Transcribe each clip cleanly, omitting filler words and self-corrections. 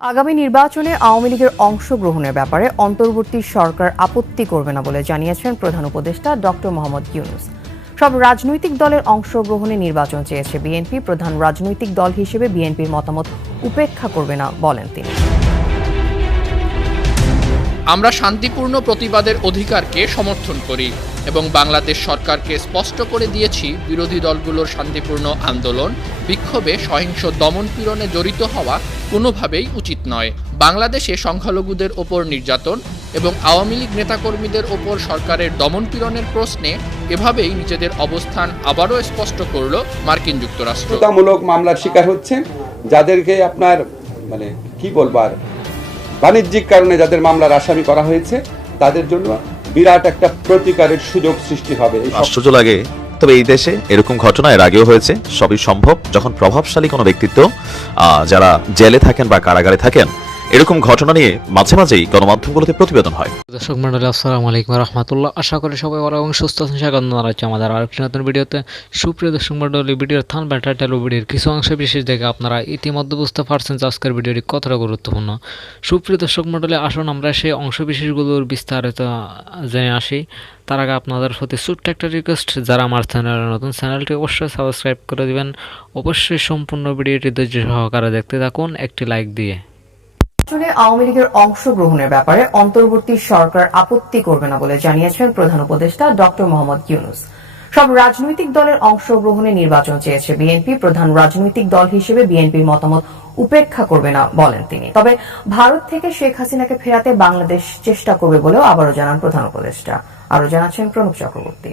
আগামী নির্বাচনে আওয়ামী লীগের অংশগ্রহণের ব্যাপারে অন্তর্বর্তী সরকার আপত্তি করবে না বলে জানিয়েছেন প্রধান উপদেষ্টা ডক্টর মোহাম্মদ ইউনূস। সব রাজনৈতিক দলের অংশগ্রহণে নির্বাচন চেয়েছে বিএনপি। প্রধান রাজনৈতিক দল হিসেবে বিএনপির মতামত উপেক্ষা করবে না বলেন তিনি। আমরা শান্তিপূর্ণ প্রতিবাদের অধিকারকে সমর্থন করি এবং বাংলাদেশ সরকারকে স্পষ্ট করে দিয়েছি বিরোধী দলগুলোর শান্তিপূর্ণ আন্দোলন বিক্ষোভে সহিংস দমনপীড়নে জড়িত হওয়া কোনোভাবেই উচিত নয়। বাংলাদেশে সংখ্যালঘুদের ওপর নির্যাতন এবং আওয়ামী লীগ নেতাকর্মীদের ওপর সরকারের দমনপীড়নের প্রশ্নে এভাবেই নিজেদের অবস্থান আবারও স্পষ্ট করল মার্কিন যুক্তরাষ্ট্র। হত্যামূলক মামলার শিকার হচ্ছেন, যাদেরকে আপনার কি বলবার বাণিজ্যিক কারণে যাদের মামলার আসামি করা হয়েছে, তাদের জন্য বিরাট একটা প্রতিকারের সুযোগ সৃষ্টি হবে। আশ্চর্য লাগে, তবে এই দেশে এরকম ঘটনা এর আগেও হয়েছে। সবই সম্ভব যখন প্রভাবশালী কোনো ব্যক্তিত্ব যারা জেলে থাকেন বা কারাগারে থাকেন, এরকম ঘটনা নিয়ে মাঝে মাঝেই গণমাধ্যমগুলোতে প্রতিবেদন হয়। দর্শক মন্ডলী, আসসালামু আলাইকুম রহমতুল্লাহ। আশা করি সবাই ভালো এবং সুস্থ আছেন। স্বাগত জানাচ্ছি আমাদের আরেকটি নতুন ভিডিওতে। সুপ্রিয় দর্শক মন্ডলী, ভিডিওর থাম্বনেল, টাইটেল ও ভিডিওর কিছু অংশ বিশেষ দেখে আপনারা ইতিমধ্যে বুঝতে পারছেন যে আজকের ভিডিওটি কতটা গুরুত্বপূর্ণ। সুপ্রিয় দর্শক মন্ডলী, আসুন আমরা সেই অংশ বিশেষগুলোর বিস্তারিত জেনে আসি। তার আগে আপনাদের প্রতি ছোট্ট একটা রিকোয়েস্ট, যারা আমার চ্যানেলে নতুন, চ্যানেলটি অবশ্যই সাবস্ক্রাইব করে দিবেন। অবশ্যই সম্পূর্ণ ভিডিওটি ধৈর্য সহকারে দেখতে থাকুন, একটি লাইক দিয়ে। আওয়ামী লীগের অংশগ্রহণের ব্যাপারে অন্তর্বর্তী সরকার আপত্তি করবে না বলে জানিয়েছেন প্রধান উপদেষ্টা ডক্টর মোহাম্মদ ইউনূস। সব রাজনৈতিক দলের অংশগ্রহণে নির্বাচন চেয়েছে বিএনপি। প্রধান রাজনৈতিক দল হিসেবে বিএনপির মতামত উপেক্ষা করবে না বলেন তিনি। তবে ভারত থেকে শেখ হাসিনাকে ফেরাতে বাংলাদেশ চেষ্টা করবে বলেও আবারও জানান প্রধান উপদেষ্টা। আরও জানাচ্ছেন প্রণব চক্রবর্তী।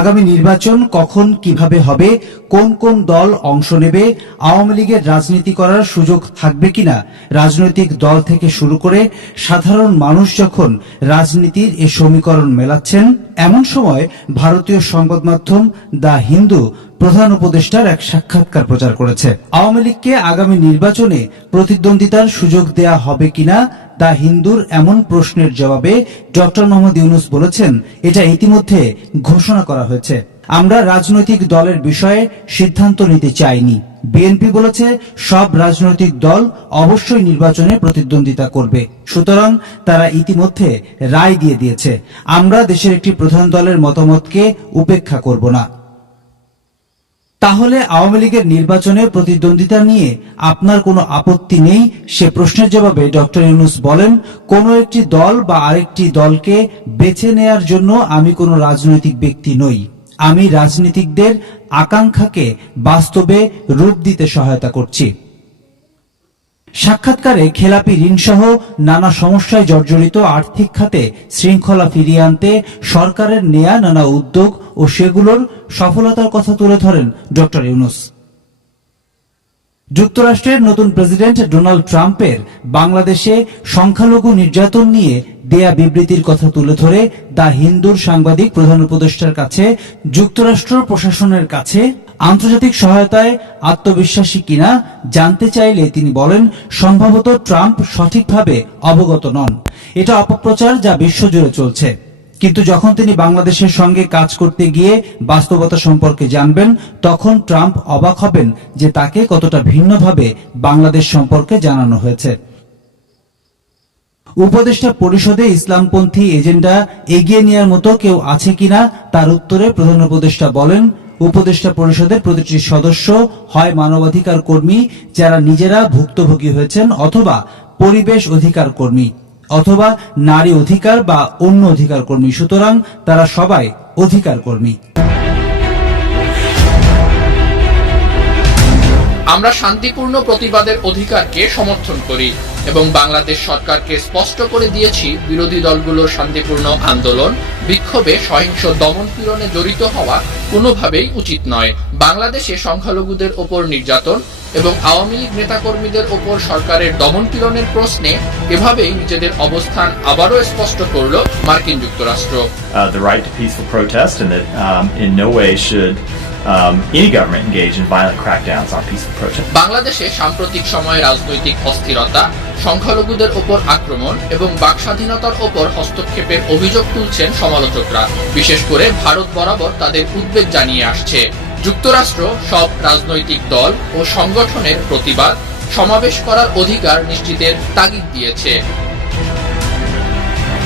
আগামী নির্বাচন কখন কিভাবে হবে, কোন কোন দল অংশ নেবে, আওয়ামী লীগের রাজনীতি করার সুযোগ থাকবে কিনা, রাজনৈতিক দল থেকে শুরু করে সাধারণ মানুষ যখন রাজনীতির এ সমীকরণ মেলাচ্ছেন, এমন সময় ভারতীয় সংবাদ মাধ্যম দ্য হিন্দু প্রধান উপদেষ্টার এক সাক্ষাৎকার প্রচার করেছে। আওয়ামী লীগকে আগামী নির্বাচনে প্রতিদ্বন্দ্বিতার সুযোগ দেয়া হবে কিনা দ্য হিন্দুর এমন প্রশ্নের জবাবে ডক্টর মোহাম্মদ ইউনূস বলেছেন, এটা ইতিমধ্যে ঘোষণা করা হয়েছে। আমরা রাজনৈতিক দলের বিষয়ে সিদ্ধান্ত নিতে চাইনি। বিএনপি বলেছে সব রাজনৈতিক দল অবশ্যই নির্বাচনে প্রতিদ্বন্দ্বিতা করবে, সুতরাং তারা ইতিমধ্যে রায় দিয়ে দিয়েছে। আমরা দেশের একটি প্রধান দলের মতামতকে উপেক্ষা করব না। তাহলে আওয়ামী লীগের নির্বাচনে প্রতিদ্বন্দ্বিতা নিয়ে আপনার কোনো আপত্তি নেই? সে প্রশ্নের জবাবে ডক্টর ইউনূস বলেন, কোনো একটি দল বা আরেকটি দলকে বেছে নেয়ার জন্য আমি কোনো রাজনৈতিক ব্যক্তি নই। আমি রাজনীতিকদের আকাঙ্ক্ষাকে বাস্তবে রূপ দিতে সহায়তা করছি। সাক্ষাৎকারে খেলাপি ঋণসহ নানা সমস্যায় জর্জরিত আর্থিক খাতে শৃঙ্খলা ফিরিয়ে আনতে সরকারের নেয়া নানা উদ্যোগ ও সেগুলোর সফলতার কথা তুলে ধরেন ডক্টর ইউনূস। যুক্তরাষ্ট্রের নতুন প্রেসিডেন্ট ডোনাল্ড ট্রাম্পের বাংলাদেশে সংখ্যালঘু নির্যাতন নিয়ে দেয়া বিবৃতির কথা তুলে ধরে দ্য হিন্দুর সাংবাদিক প্রধান উপদেষ্টার কাছে যুক্তরাষ্ট্র প্রশাসনের কাছে আন্তর্জাতিক সহায়তায় আত্মবিশ্বাসী কিনা জানতে চাইলে তিনি বলেন, সম্ভবত ট্রাম্প সঠিকভাবে অবগত নন। এটা অপপ্রচার যা বিশ্বজুড়ে চলছে। কিন্তু যখন তিনি বাংলাদেশের সঙ্গে কাজ করতে গিয়ে বাস্তবতা সম্পর্কে জানবেন, তখন ট্রাম্প অবাক হবেন যে তাকে কতটা ভিন্নভাবে বাংলাদেশ সম্পর্কে জানানো হয়েছে। উপদেষ্টা পরিষদে ইসলামপন্থী এজেন্ডা এগিয়ে নেওয়ার মতো কেউ আছে কিনা তার উত্তরে প্রধান উপদেষ্টা বলেন, উপদেষ্টা পরিষদের প্রতিটি সদস্য হয় মানবাধিকার কর্মী যারা নিজেরা ভুক্তভোগী হয়েছেন, অথবা পরিবেশ অধিকার কর্মী, অথবা নারী অধিকার বা অন্য অধিকার কর্মী। সুতরাং তারা সবাই অধিকার কর্মী। আমরা শান্তিপূর্ণ প্রতিবাদের অধিকারকে সমর্থন করি এবং বাংলাদেশ সরকারকে স্পষ্ট করে দিয়েছি বিরোধী দলগুলোর শান্তিপূর্ণ আন্দোলন বিক্ষোভে সহিংস দমনপীড়নে জড়িত হওয়া কোনোভাবেই উচিত নয়। বাংলাদেশে সংখ্যালঘুদের ওপর নির্যাতন এবং আওয়ামী লীগ নেতাকর্মীদের ওপর সরকারের দমনপীড়নের প্রশ্নে এভাবেই নিজেদের অবস্থান আবারও স্পষ্ট করল মার্কিন যুক্তরাষ্ট্র। The right to peaceful protest, and that in no way should any government engage in violent crackdowns on peaceful protest. বাংলাদেশে সাম্প্রতিক সময়ে রাজনৈতিক অস্থিরতা, সংখ্যালঘুদের ওপর আক্রমণ এবং বাকস্বাধীনতার ওপর হস্তক্ষেপের অভিযোগ তুলছেন সমালোচকরা। বিশেষ করে ভারত বরাবর তাদের উদ্বেগ জানিয়ে আসছে। যুক্তরাষ্ট্র সব রাজনৈতিক দল ও সংগঠনের প্রতিবাদ, সমাবেশ করার অধিকার নিশ্চিতের তাগিদ দিয়েছে।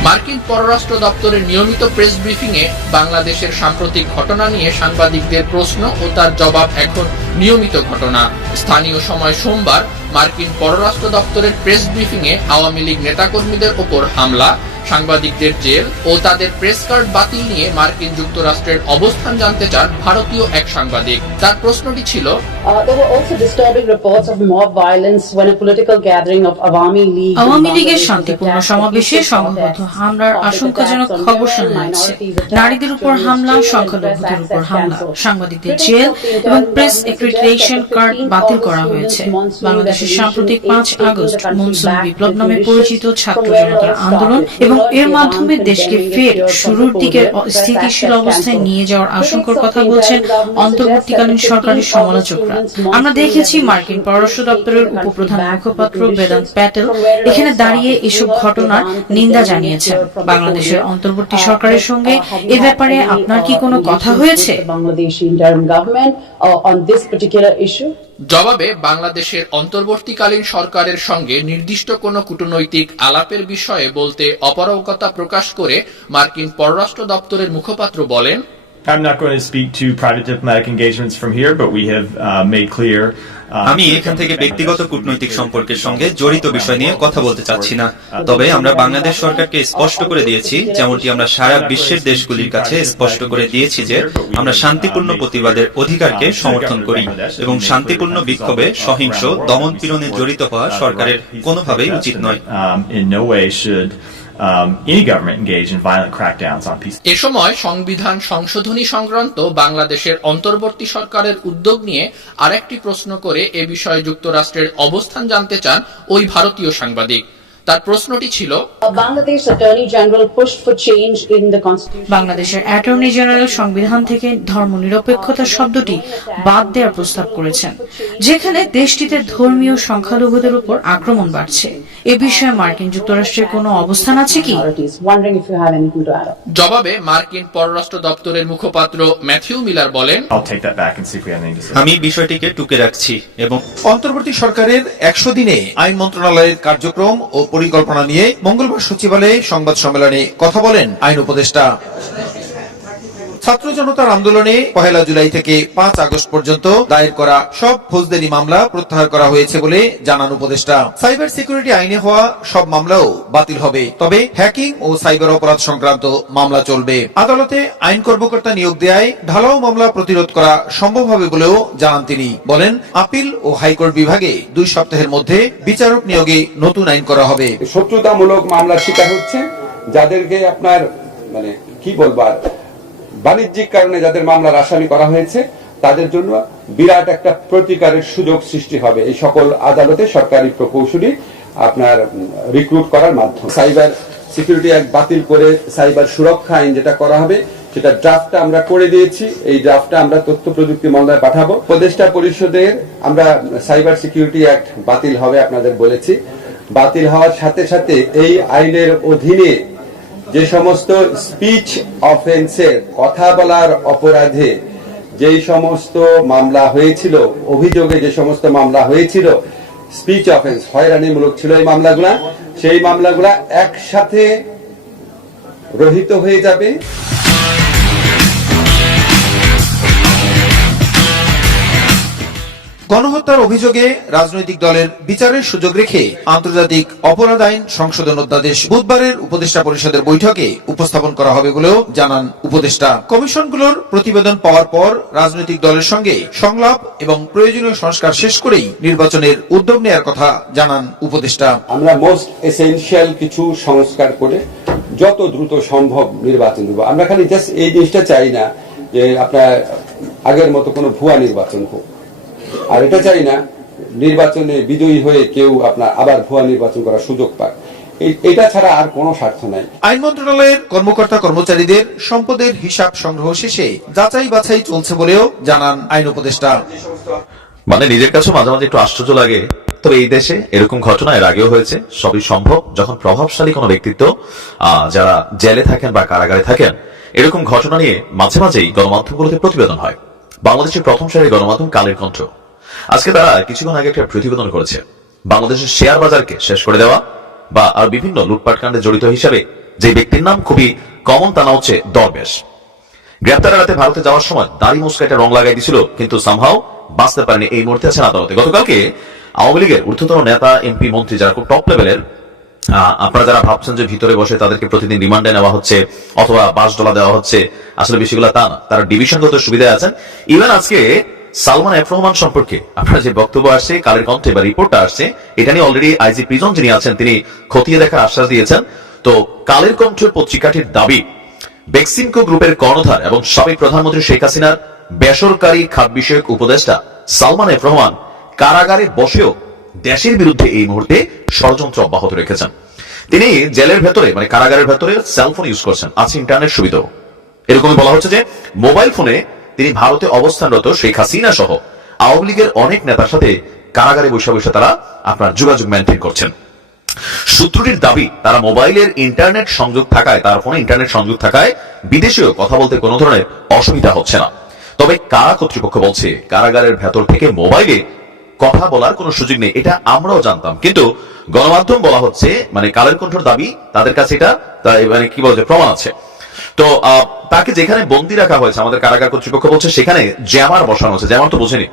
মার্কিন পররাষ্ট্র দপ্তরের নিয়মিত প্রেস ব্রিফিংয়ে বাংলাদেশের সাম্প্রতিক ঘটনা নিয়ে সাংবাদিকদের প্রশ্ন ও তার জবাব এখন নিয়মিত ঘটনা। স্থানীয় সময় সোমবার মার্কিন পররাষ্ট্র দপ্তরের প্রেস ব্রিফিংয়ে আওয়ামী লীগ নেতাকর্মীদের ওপর হামলা, সাংবাদিকদের জেল ও তাদের প্রেস কার্ড বাতিল নিয়ে মার্কিন যুক্তরাষ্ট্রের অবস্থান জানতে চান ভারতীয় এক সাংবাদিক। তার প্রশ্নটি ছিল, There were also disturbing reports of mob violence when a political gathering of Awami League Awami লীগের শান্তিপূর্ণ সমাবেশে সংঘবদ্ধ হামলার আশঙ্কাজনক খবর শোনা যাচ্ছে। নারীদের উপর হামলা, সংখ্যালঘুদের উপর হামলা, সাংবাদিকদের জেল এবং প্রেস অ্যাক্রিডিটেশন কার্ড বাতিল করা হয়েছে। বাংলাদেশের সাম্প্রতিক 5 আগস্ট মনসুন বিপ্লব নামে পরিচিত ছাত্র জনতার আন্দোলন এবং এর মাধ্যমে দেশকে ফের শুরুর দিকে স্থিতিশীল অবস্থায় নিয়ে যাওয়ার আশঙ্কার কথা বলছেন অন্তর্বর্তীকালীন সরকারের সমালোচকরা। আমরা দেখেছি মার্কিন পররাষ্ট্র দপ্তরের উপপ্রধান মুখপাত্র বেদান্ত প্যাটেল এখানে দাঁড়িয়ে এসব ঘটনার নিন্দা জানিয়েছেন। বাংলাদেশের অন্তর্বর্তী সরকারের সঙ্গে এ ব্যাপারে আপনার কি কোনো কথা হয়েছে? জবাবে বাংলাদেশের অন্তর্বর্তীকালীন সরকারের সঙ্গে নির্দিষ্ট কোনো কূটনৈতিক আলাপের বিষয়ে বলতে অপারগতা প্রকাশ করে মার্কিন পররাষ্ট্র দপ্তরের মুখপাত্র বলেন, I'm not going to speak to private diplomatic engagements from here, but we have made clear. আমি এখান থেকে ব্যক্তিগত কূটনৈতিক সম্পর্কের সঙ্গে জড়িত বিষয় নিয়ে কথা বলতে চাচ্ছি না। তবে আমরা বাংলাদেশ সরকারকে স্পষ্ট করে দিয়েছি, যেমনটি আমরা সারা বিশ্বের দেশগুলির কাছে স্পষ্ট করে দিয়েছি যে আমরা শান্তিপূর্ণ প্রতিবাদের অধিকারকে সমর্থন করি এবং শান্তিপূর্ণ বিক্ষোভে সহিংস দমনপীড়নে জড়িত হওয়া সরকারের কোনোভাবেই উচিত নয়। In no way should any government engage in violent crackdowns on peace. এ সময় সংবিধান সংশোধনী সংক্রান্ত বাংলাদেশের অন্তর্বর্তী সরকারের উদ্যোগ নিয়ে আরেকটি প্রশ্ন করে এ বিষয়ে যুক্তরাষ্ট্রের অবস্থান জানতে চান ওই ভারতীয় সাংবাদিক। তার প্রশ্নটি ছিল, বাংলাদেশের অ্যাটর্নি জেনারেল সংবিধান থেকে ধর্মনিরপেক্ষতা শব্দটি বাদ দেওয়ার প্রস্তাব করেছেন, যেখানে দেশটিতে ধর্মীয় সংখ্যালঘুদের উপর আক্রমণ বাড়ছে। এ বিষয়ে মার্কিন যুক্তরাষ্ট্রের কোনো অবস্থান আছে কি? জবাবে মার্কিন পররাষ্ট্র দপ্তরের মুখপাত্র ম্যাথিউ মিলার বলেন, আমি বিষয়টিকে টুকে রাখছি এবং অন্তর্বর্তী সরকারের 100 দিনে আইন মন্ত্রণালয়ের কার্যক্রম ও পরিকল্পনা নিয়ে মঙ্গলবার সচিবালয়ে সংবাদ সম্মেলনে কথা বলেন আইন উপদেষ্টা। ছাত্র জনতার আন্দোলনে 1 জুলাই থেকে 5 আগস্ট পর্যন্ত দায়ের করা সব ফৌজদারি মামলা প্রত্যাহার করা হয়েছে বলে জানান উপদেষ্টা। সাইবার সিকিউরিটি আইনে হওয়া সব মামলাও বাতিল হবে, তবে হ্যাকিং ও সাইবার অপরাধ সংক্রান্ত মামলা চলবে। আদালতে আইন কর্মকর্তা নিয়োগ দেয়ায় ঢালাও মামলা প্রতিরোধ করা সম্ভব হবে বলেও জানান তিনি। বলেন, আপিল ও হাইকোর্ট বিভাগে 2 সপ্তাহের মধ্যে বিচারক নিয়োগে নতুন আইন করা হবে। শত্রুতামূলক মামলার শিকার হচ্ছে, যাদেরকে আপনার কি বলবার বাণিজ্যিক কারণে যাদের মামলার আসামি করা হয়েছে, তাদের জন্য বিরাট একটা প্রতিকারের সুযোগ সৃষ্টি হবে এই সকল আদালতে সরকারি প্রকৌশলী আপনার রিক্রুট করার মাধ্যমে। সাইবার সিকিউরিটি অ্যাক্ট বাতিল করে সাইবার সুরক্ষা আইন যেটা করা হবে, সেটা ড্রাফটটা আমরা করে দিয়েছি। এই ড্রাফটটা আমরা তথ্য প্রযুক্তি মন্ত্রণালয়ে পাঠাবো। উপদেষ্টা পরিষদের আমরা সাইবার সিকিউরিটি অ্যাক্ট বাতিল হবে আপনাদের বলেছি। বাতিল হওয়ার সাথে সাথে এই আইনের অধীনে যে সমস্ত স্পিচ অফেন্সের, কথা বলার অপরাধে যেই সমস্ত মামলা হয়েছিল, অভিযোগে যে সমস্ত মামলা হয়েছিল, স্পিচ অফেন্স হয়রানিমূলক ছিল এই মামলাগুলা, সেই মামলাগুলা একসাথে রহিত হয়ে যাবে। গণহত্যার অভিযোগে রাজনৈতিক দলের বিচারের সুযোগ রেখে আন্তর্জাতিক অপরাধ আইন সংশোধন অধ্যাদেশ বুধবারের উপদেষ্টা পরিষদের বৈঠকে উপস্থাপন করা হবে বলেও জানান উপদেষ্টা। কমিশনগুলোর প্রতিবেদন পাওয়ার পর রাজনৈতিক দলের সঙ্গে সংলাপ এবং প্রয়োজনীয় সংস্কার শেষ করেই নির্বাচনের উদ্যোগ নেওয়ার কথা জানান উপদেষ্টা। আমরা মোস্ট এসেনশিয়াল কিছু সংস্কার করে যত দ্রুত সম্ভব নির্বাচন দেব। আমরা খালি জাস্ট এই জিনিসটা চাই না যে আপনার আগের মতো কোনো ভুয়া নির্বাচন হোক, আর এটা চাই না নির্বাচনে বিজয়ী হয়ে কেউ আপনার আবার ভুয়া নির্বাচন করার সুযোগ পায়। এটা ছাড়া আর কোনো স্বার্থ নাই। আইন মন্ত্রণালয়ের কর্মকর্তা কর্মচারীদের সম্পদের হিসাব সংগ্রহ শেষে যাচাই বাছাই চলছে বলেও জানান আইন উপদেষ্টা। নিজের কাছে মাঝে মাঝে একটু আশ্চর্য লাগে, তবে এই দেশে এরকম ঘটনা এর আগেও হয়েছে। সবই সম্ভব যখন প্রভাবশালী কোনো ব্যক্তিত্ব যারা জেলে থাকেন বা কারাগারে থাকেন, এরকম ঘটনা নিয়ে মাঝে মাঝেই গণমাধ্যমগুলোতে প্রতিবেদন হয়। বাংলাদেশের প্রথম সারির গণমাধ্যম কালের কণ্ঠ আজকে তারা কিছুক্ষণ আগে একটা প্রতিবেদন করেছে। বাংলাদেশের শেয়ার বাজারকে শেষ করে দেওয়া বা আর বিভিন্ন লুটপাট কাণ্ডে জড়িত হিসাবে যে ব্যক্তির নাম খুবই কমন, তা না হচ্ছে দরবেশ। গ্রেপ্তারের রাতে ভারতে যাওয়ার সময় দাড়ি মুসকাইটা রং লাগাই দিছিল, কিন্তু সামহাও বাঁচতে পারেনি। এই মুহূর্তে আছেন আদালতে। গতকালকে আওয়ামী লীগের ঊর্ধ্বতন নেতা, এমপি, মন্ত্রী যারা খুব টপ লেভেলের, আপনারা যারা ভাবছেন যে ভিতরে বসে তাদেরকে প্রতিদিন রিমান্ডে নেওয়া হচ্ছে অথবা $5 দেওয়া হচ্ছে, আসলে বিষয়গুলো তা না। তারা ডিভিশনগত সুবিধায় আছেন। ইভেন আজকে সালমান এফ রহমান সম্পর্কে আপনার যে বক্তব্য আসছে, কালের কণ্ঠে বা রিপোর্টটা আসছে, এটা নিয়ে অলরেডি আইজি প্রিজন যিনি আছেন তিনি খতিয়ে দেখার আশ্বাস দিয়েছেন। তো কালের কণ্ঠের পত্রিকাটির দাবি, বেক্সিমকো গ্রুপের কর্ণধার এবং সাবেক প্রধানমন্ত্রী শেখ হাসিনার বেসরকারি খাত বিষয়ক উপদেষ্টা সালমান এফ রহমান কারাগারে বসেও দেশের বিরুদ্ধে এই মুহূর্তে ষড়যন্ত্র অব্যাহত রেখেছেন। তিনি জেলের ভেতরে, মানে কারাগারের ভেতরে সেলফোন ইউজ করছেন, আছে ইন্টারনেট সুবিধাও। এরকমই বলা হচ্ছে যে মোবাইল ফোনে তিনি ভারতে অবস্থানরত শেখ হাসিনা সহ আওয়ামী লীগের অনেক নেতার সাথে কারাগারে বসে বসে তারা আপনার যোগাযোগ মেনটেন করছেন। সূত্রটির দাবি, তারা মোবাইলের ইন্টারনেট সংযোগ থাকায়, তার ফোনে ইন্টারনেট সংযোগ থাকায় বিদেশেও কথা বলতে কোনো ধরনের অসুবিধা হচ্ছে না। তবে কারা কর্তৃপক্ষ বলছে কারাগারের ভেতর থেকে মোবাইলে কথা বলার কোনো সুযোগ নেই, এটা আমরাও জানতাম, কিন্তু গণমাধ্যম বলা হচ্ছে, মানে কালের কণ্ঠের দাবি, তাদের কাছে এটা মানে কি বলছে প্রমাণ আছে। তো তাকে যেখানে বন্দি রাখা হয়েছে, আমাদের কারাগার কর্তৃপক্ষ বলছে সেখানে জ্যামার বসানো হচ্ছে। জ্যামার তো বুঝেনি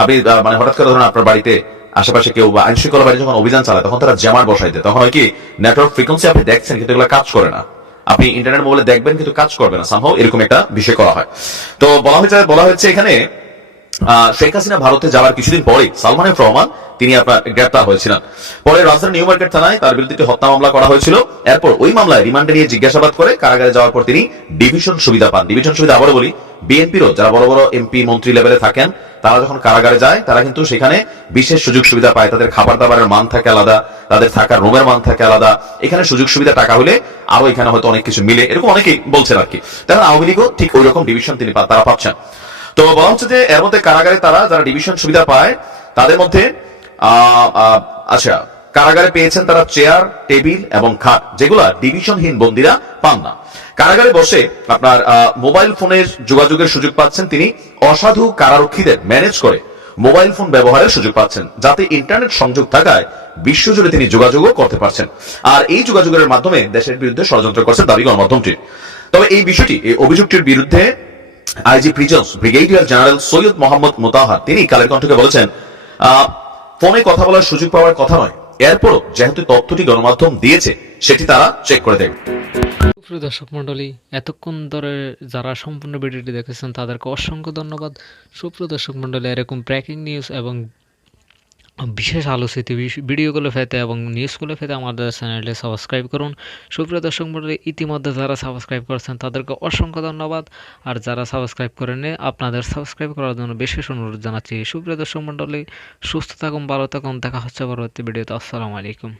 আপনি, মানে হঠাৎ করে ধরুন আপনার বাড়িতে আশেপাশে কেউ বা আইন শৃঙ্খলা বাহিনী যখন অভিযান চালায় তখন তারা জ্যামার বসাই দেয়। তখন হয় কি, নেটওয়ার্ক ফ্রিকোয়েন্সি আপনি দেখছেন কিন্তু এগুলো কাজ করে না, আপনি ইন্টারনেট মোবাইলে দেখবেন কিন্তু কাজ করবে না, সামহাও এরকম একটা বিষয় করা হয়। তো বলা হয়েছে এখানে শেখ হাসিনা ভারতে যাওয়ার কিছুদিন পরে সালমান এফ রহমান তিনি আপনার গ্রেপ্তার হয়েছিলেন। পরে রাজধানী নিউ মার্কেট থানায় তার বিরুদ্ধে একটি হত্যা মামলা করা হয়েছিল। এরপর ওই মামলায় রিমান্ডে নিয়ে জিজ্ঞাসাবাদ করে কারাগারে যাওয়ার পর তিনি ডিভিশন সুবিধা পান। ডিভিশন সুবিধা আবারও বলি, বিএনপিরও যারা বড় বড় এমপি, মন্ত্রী লেভেলে থাকেন, তারা যখন কারাগারে যায় তারা কিন্তু সেখানে বিশেষ সুযোগ সুবিধা পায়। তাদের খাবার দাবারের মান থাকে আলাদা, তাদের থাকার রুমের মান থাকে আলাদা। এখানে সুযোগ সুবিধা টাকা হলে আরো এখানে হয়তো অনেক কিছু মিলে, এরকম অনেকেই বলছেন আর কি। তখন আওয়ামী লীগও ঠিক ওই রকম ডিভিশন তারা পাচ্ছেন। তো বলা হচ্ছে যে এর মধ্যে কারাগারে তারা যারা ডিভিশন সুবিধা পায় তাদের মধ্যে আচ্ছা, কারাগারে পেয়েছেন তারা চেয়ার, টেবিল এবং খাট, যেগুলা ডিভিশনহীন বন্দীরা পান না। কারাগারে বসে আপনার মোবাইল ফোনের যোগাযোগের সুযোগ পাচ্ছেন তিনি। অসাধু কারারক্ষীদের ম্যানেজ করে মোবাইল ফোন ব্যবহারের সুযোগ পাচ্ছেন, যাতে ইন্টারনেট সংযোগ থাকায় বিশ্বজুড়ে তিনি যোগাযোগও করতে পারছেন। আর এই যোগাযোগের মাধ্যমে দেশের বিরুদ্ধে ষড়যন্ত্র করছেন দাবি গণমাধ্যমটির। তবে এই বিষয়টি, এই অভিযোগটির বিরুদ্ধে IG prisons brigadier general Syed Mohammad Motahar তিনি কালের কণ্ঠকে বলেছেন, ফোনে কথা বলার সুযোগ পাওয়ার কথা নয়, এরপরও যেহেতু তথ্যটি গণমাধ্যম দিয়েছে সেটি তারা চেক করে দেবে। প্রিয় দর্শক মন্ডলী, এতক্ষণ ধরে যারা সম্পূর্ণ ভিডিওটি দেখেছেন তাদেরকে অসংখ্য ধন্যবাদ। সুপ্রিয় দর্শক মন্ডলী, এরকম ব্রেকিং নিউজ এবং বিশেষ আলোচিত ভিডিওগুলো পেতে এবং নিউজগুলো পেতে আমাদের চ্যানেলটি সাবস্ক্রাইব করুন। সুপ্রিয় দর্শক মন্ডলী, ইতিমধ্যে যারা সাবস্ক্রাইব করেছেন তাদেরকে অসংখ্য ধন্যবাদ। আর যারা সাবস্ক্রাইব করেননি, আপনাদের সাবস্ক্রাইব করার জন্য বিশেষ অনুরোধ জানাচ্ছি। সুপ্রিয় দর্শক মন্ডলী, সুস্থ থাকুন, ভালো থাকুন, দেখা হচ্ছে পরবর্তী ভিডিওতে। আসসালামু আলাইকুম।